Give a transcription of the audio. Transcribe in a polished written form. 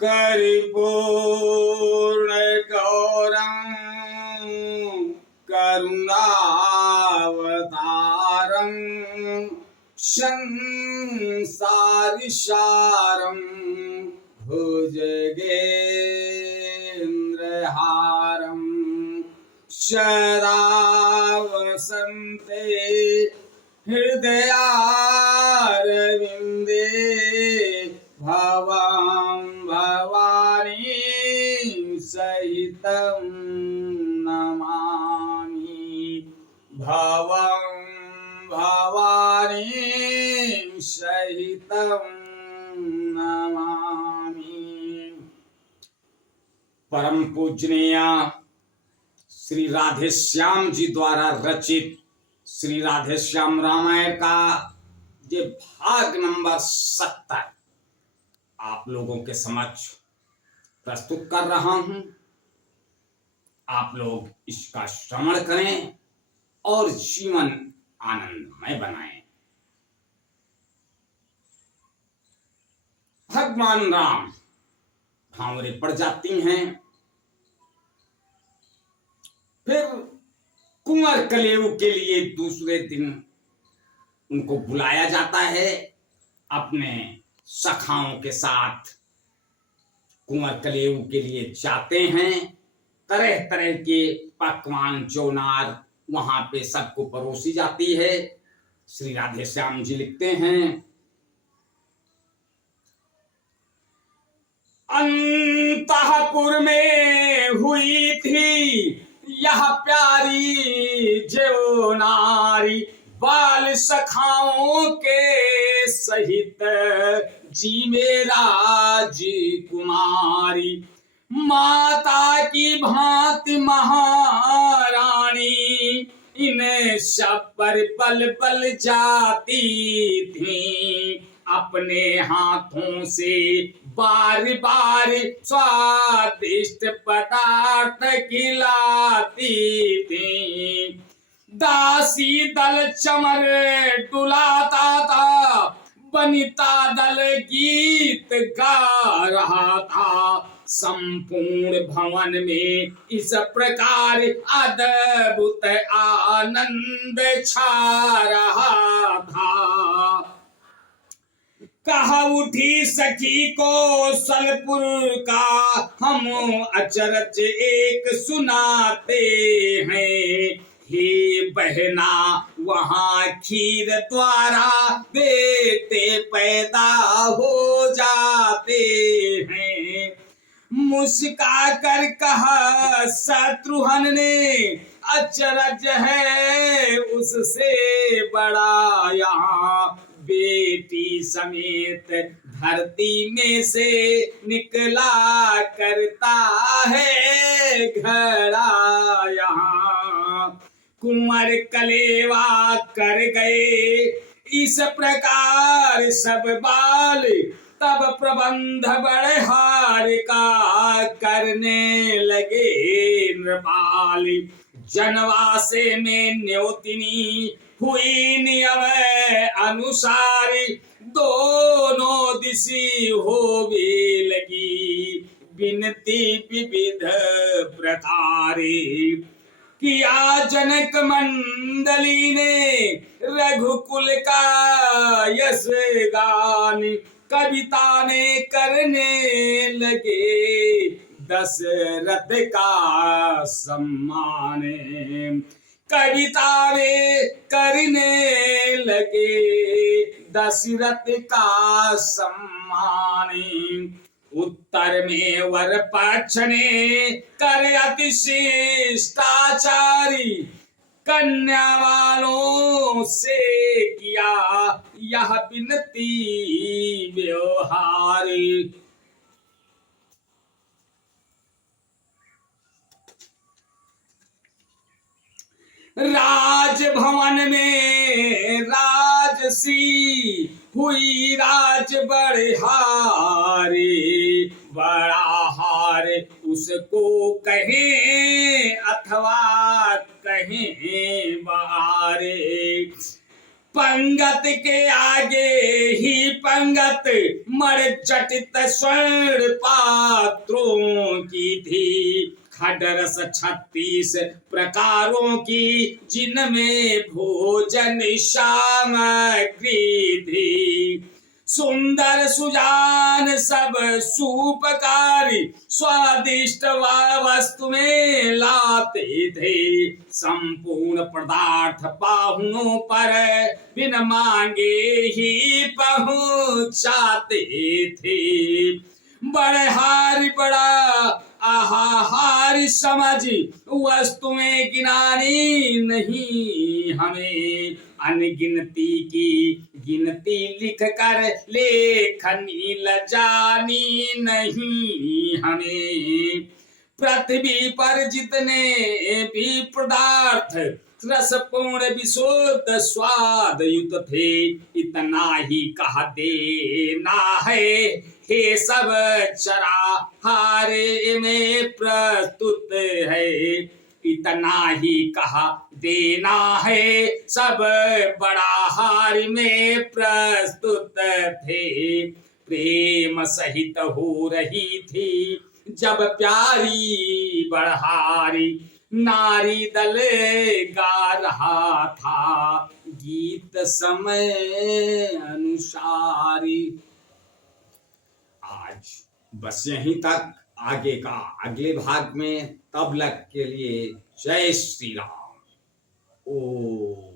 करिपूर्ण गौरं करुणावतारं संसारसारं भुजगेन्द्रहारं सदा वसन्ते हृदयारविन्दे भवां भवानी सहितं नमामि। भवां भवानी सहितं नमामि। परम पूजनीय श्री राधे श्याम जी द्वारा रचित श्री राधे श्याम रामायण का ये भाग नंबर 70 आप लोगों के समक्ष प्रस्तुत कर रहा हूं। आप लोग इसका श्रवण करें और जीवन आनंदमय बनाएं। भगवान राम भांवरे पड़ जाती हैं। फिर कुंवर कलेऊ के लिए दूसरे दिन उनको बुलाया जाता है। अपने सखाओं के साथ कुंवर कलेऊ के लिए जाते हैं। तरह तरह के पकवान चौनार वहां पे सबको परोसी जाती है। श्री राधे श्याम जी लिखते हैं, अंतःपुर में हुई थी यह प्यारी जो नारी, बाल सखाओं के सहित जीवे राजकुमारी। माता की भांति महारानी इन सब पर पल पल जाती थी। अपने हाथों से बार बार स्वादिष्ट पदार्थ खिलाती थी। दासी दल चमर डुलाता था, बनिता दल गीत गा रहा था। संपूर्ण भवन में इस प्रकार अद्भुत आनंद छा रहा था। कहा उठी सखी को सलपुर का, हम अचरज एक सुनाते हैं। हे बहना वहाँ खीर द्वारा बेटे पैदा हो जाते हैं। मुस्का कर कहा शत्रुघ्न ने, अचरज है उससे बड़ा यहाँ बेटी समेत धरती में से निकला करता है घड़ा यहाँ। कुंवर कलेवा कर गए इस प्रकार सब बाल, तब प्रबंध बढ़हार का करने लगे नृपाल। जनवासे में न्योतिनी हुई नियम अनुसार, दोनों दिशी होवे लगी विनती विविध प्रकार। किया जनक मंडली ने रघुकुल का यश गान, कविता ने करने लगे दशरथ का सम्मान। कविता में करने लगे दशरथ का सम्मान। उत्तर में वर पक्ष ने कर अति शिष्टाचारी, कन्या वालों से किया यह विनती व्यवहार। राजभवन में राजसी हुई राज बढ़हारी, बड़ा हार उसको कहें अथवा कहें बारे। पंगत के आगे ही पंगत मर्जटित स्वर्ण पात्रों की थी, खडरस 36 प्रकारों की जिनमें भोजन सामग्री थी। सुंदर सुजान सब सूपकारी स्वादिष्ट वस्तु में लाते थे। संपूर्ण पदार्थ पाहुनों पर बिन मांगे ही पहुंचाते थे। बड़े हारी बड़ा आहारी समझ वस्तुएं गिनानी नहीं हमें, अनगिनती की गिनती लिख कर लेखनी लजानी नहीं हमें। पृथ्वी पर जितने भी पदार्थ रसपूर्ण विशुद्ध स्वाद युक्त थे, इतना ही कह देना है, हे सब चराहारे में प्रस्तुत है। इतना ही कहा देना है, सब बड़ा हार में प्रस्तुत थे। प्रेम सहित हो रही थी जब प्यारी बड़हारी, नारी दल गा रहा था गीत समय अनुसारी। आज बस यहीं तक, आगे का अगले भाग में, तब तक के लिए जय श्री राम। ओ